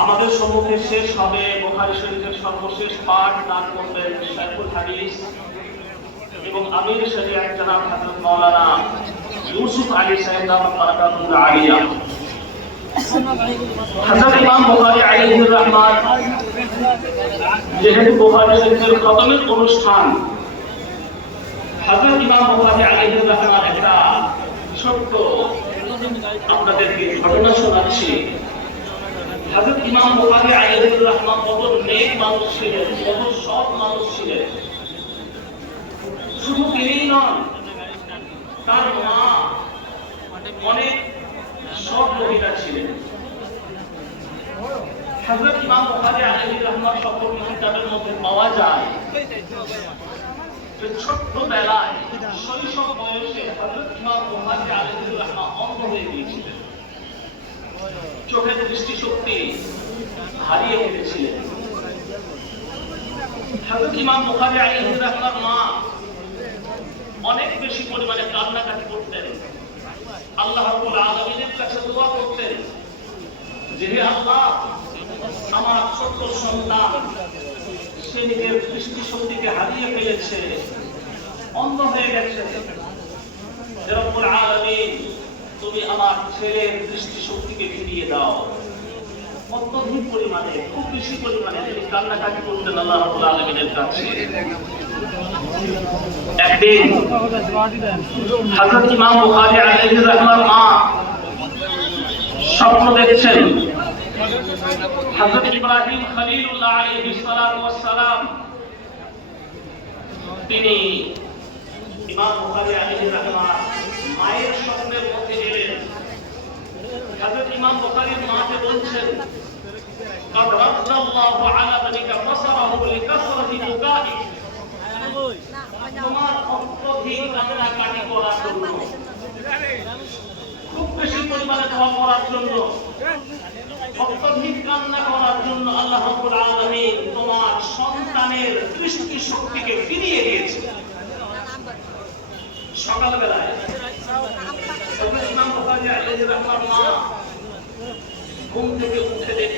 আমাদের সম্মুখে শেষ হবে বুখারী শরীফের সর্বশেষ পাঠ দান করবেন শাইখুল হাদিস এবং আমির শরীয়ত জনাব হযরত মাওলানা ইউসুফ আলী সাহেব দামাত বারাকাতুহু আলিয়া। হযরত ইমাম বুখারী আলাইহির রহমান যেহেতু বুখারী শরীফের প্রথমের অনুষ্ঠান, হযরত ইমাম বুখারী আলাইহির রহমান একটা ছোট্ট আপনাদেরকে ঘটনা শোনাচ্ছি। হযরত ইমাম বুখারী আলাইহির রহমান কত নেক মানুষ ছিলেন, কত সৎ মানুষ ছিলেন। শুধু তিনিই নন, তার মা অনেক সৎ মহিলা ছিলেন। হযরত ইমাম বুখারী আলাইহির রহমান সকল কিতাবের মধ্যে পাওয়া যায় যে ছোট্ট বেলায় শৈশব বয়সে হযরত ইমাম বুখারী আলাইহির রহমান অন্ধ হয়ে গিয়েছিলেন, চোখের দৃষ্টিশক্তি হারিয়ে ফেলেছিলেন। হযরত ইমাম বুখারী আলাইহির রহমান মা অনেক বেশি পরিমাণে কান্নাকাটি করতেন, আল্লাহ রাব্বুল আলামিনের কাছে দোয়া করতেন যে হে আল্লাহ, আমার ছোট্ট সন্তান সে নিজের দৃষ্টিশক্তিকে হারিয়ে ফেলেছে, অন্ধ হয়ে গেছে। হে রাব্বুল আলামিন, তুমি আমার ছেলের দৃষ্টিশক্তিকে ফিরিয়ে দাও। অত্যধিক পরিমাণে, খুব বেশি পরিমাণে তিনি কান্নাকাটি করতেন আল্লাহ রাব্বুল আলামিনের কাছে। একদিন হযরত ইমাম বুখারী আলাইহির রহমান মা স্বপ্ন দেখছেন হযরত ইব্রাহিম খলিলুল্লাহ আলাইহিস সালাতু ওয়াস সালাম তিনি ইমাম বুখারী আলাইহির রহমান মায়ের স্বপ্নের মধ্যে এলেন। হযরত ইমাম বুখারীর মাকে বলছেন, قد رد الله على بنيك بصره لكثرة بكائك, তোমার অত্যধিক কান্নাকাটি করার জন্য, খুব বেশি পরিমাণে দোয়া করার জন্য, অত্যধিক কান্না করার জন্য আল্লাহ রাব্বুল আলামিন তোমার সন্তানের দৃষ্টি শক্তিকে ফিরিয়ে দিয়েছে। সকালবেলায় ইমাম বুখারী আলাইহির রহমান মা ঘুম থেকে উঠে দেখলেন